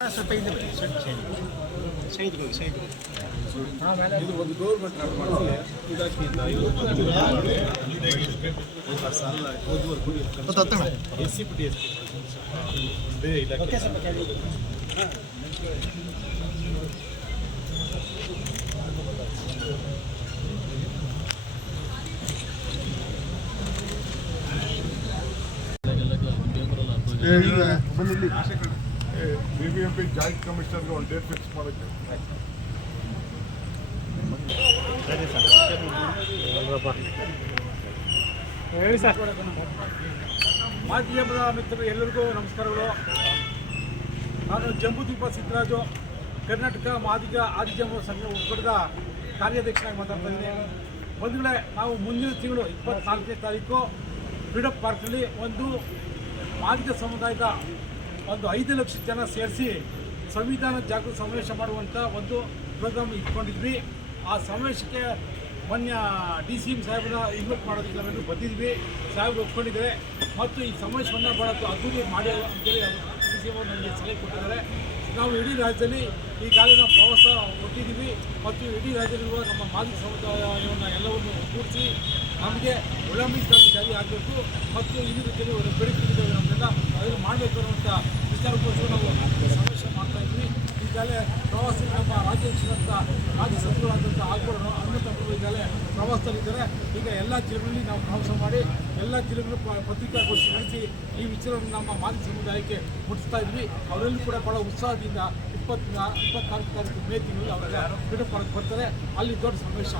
ಸ್ವಲ್ಪ ಇದು ಸೈಡ್ ಹೋಗಿ ಸೈಡ್ ಇದು ಒಂದು ಗೌರ್ಮೆಂಟ್ ನಾವು ಬಿ ಬಿ ಜಾಯಿಂಟ್ ಒಂದು ಡೇಟ್ ಫಿಕ್ಸ್ ಮಾಡೋಕ್ಕೆ ಮಾಧ್ಯಮದ ಮಿತ್ರರು ಎಲ್ಲರಿಗೂ ನಮಸ್ಕಾರಗಳು ನಾನು ಜಂಬುದೀಪ ಸಿದ್ದರಾಜು ಕರ್ನಾಟಕ ಮಾದಿಗ ಆದಿಜಂಬ ಸಂಘ ಒಕ್ಕೂಟದ ಕಾರ್ಯಾಧ್ಯಕ್ಷನಾಗಿ ಮಾತಾಡ್ತಾ ಇದ್ದೀನಿ ನಾವು ಮುಂದಿನ ತಿಂಗಳು ಇಪ್ಪತ್ನಾಲ್ಕನೇ ತಾರೀಕು ಫ್ರೀಡಮ್ ಪಾರ್ಕ್ನಲ್ಲಿ ಒಂದು ಮಾದಿಗ ಸಮುದಾಯದ ಒಂದು ಐದು ಲಕ್ಷ ಜನ ಸೇರಿಸಿ ಸಂವಿಧಾನ ಜಾಗೃತಿ ಸಮಾವೇಶ ಮಾಡುವಂಥ ಒಂದು ಪ್ರೋಗ್ರಾಮ್ ಇಟ್ಕೊಂಡಿದ್ವಿ. ಆ ಸಮಾವೇಶಕ್ಕೆ ಮೊನ್ನೆ ಡಿ ಸಿ ಎಂ ಸಾಹೇಬ್ರ ಇನ್ವೈಟ್ ಮಾಡೋದಕ್ಕೆ ನಾವೆಲ್ಲರೂ ಬಂದಿದ್ವಿ. ಸಾಹೇಬ್ರು ಒಪ್ಕೊಂಡಿದ್ದಾರೆ. ಮತ್ತು ಈ ಸಮಾವೇಶವನ್ನು ಭಾಳ ಅದ್ದೂರಿ ಮಾಡಿ ಅಂತೇಳಿ ಡಿ ಸಿ ಎಂ ನಮಗೆ ನನಗೆ ಸಲಹೆ ಕೊಟ್ಟಿದ್ದಾರೆ. ನಾವು ಇಡೀ ರಾಜ್ಯದಲ್ಲಿ ಈಗಾಗಲೇ ನಾವು ಪ್ರವಾಸ ಕೊಟ್ಟಿದ್ದೀವಿ ಮತ್ತು ಇಡೀ ರಾಜ್ಯದಲ್ಲಿರುವ ನಮ್ಮ ಮಾದರಿ ಸಮುದಾಯವನ್ನು ಎಲ್ಲವನ್ನು ಒಗ್ಗೂಡಿಸಿ ನಮಗೆ ಮೀಸಲಾತಿ ಜಾರಿ ಆಗಬೇಕು ಮತ್ತು ಇನ್ನು ರೀತಿಯಲ್ಲಿ ಒಂದು ಬೇಡಿಕೆಗಳಿದ್ದಾವೆ ನಮ್ಮೆಲ್ಲ ಅದನ್ನು ಮಾಡಬೇಕು ಅನ್ನುವಂಥ ವಿಚಾರಕ್ಕೋಸ್ಕರ ನಾವು ಸಮಾವೇಶ ಮಾಡ್ತಾ ಇದ್ವಿ. ಈಗಾಗಲೇ ಪ್ರವಾಸಿ ನಮ್ಮ ರಾಜ್ಯ ರಾಜ್ಯ ಸಚಿವರಾದಂಥ ಆಗ್ಬೋರು ಇದ್ದಾರೆ ಪ್ರವಾಸದಲ್ಲಿದ್ದಾರೆ. ಈಗ ಎಲ್ಲ ಜಿಲ್ಲೆಗಳಲ್ಲಿ ನಾವು ಪ್ರವಾಸ ಮಾಡಿ ಎಲ್ಲ ಜಿಲ್ಲೆಗಳು ಪತ್ರಿಕಾಗೋಷ್ಠಿ ನಡೆಸಿ ಈ ವಿಚಾರವನ್ನು ನಮ್ಮ ಮಾಜಿ ಸಮುದಾಯಕ್ಕೆ ಮುಟ್ಟಿಸ್ತಾ ಇದ್ವಿ. ಅವರಲ್ಲೂ ಕೂಡ ಭಾಳ ಉತ್ಸಾಹದಿಂದ ಇಪ್ಪತ್ತ ಇಪ್ಪತ್ನಾಲ್ಕು ತಾರೀಕು ಮೇ ತಿಂಗಳಲ್ಲಿ ಅವರೆಲ್ಲ ಪಾರ್ಕ್ ಬರ್ತಾರೆ. ಅಲ್ಲಿ ದೊಡ್ಡ ಸಮಾವೇಶ